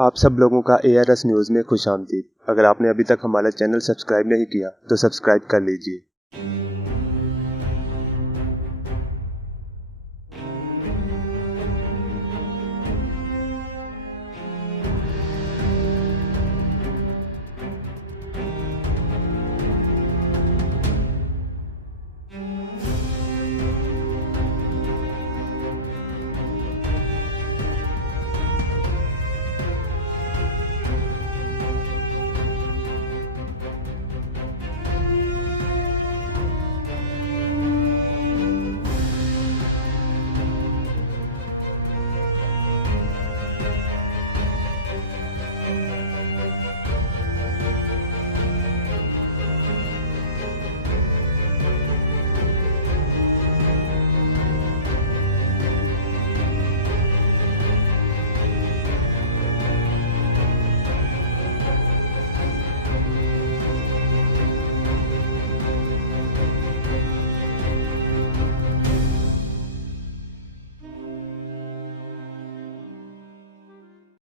आप सब लोगों का ARS न्यूज़ में खुशामदीद। अगर आपने अभी तक हमारा चैनल सब्सक्राइब नहीं किया तो सब्सक्राइब कर लीजिए।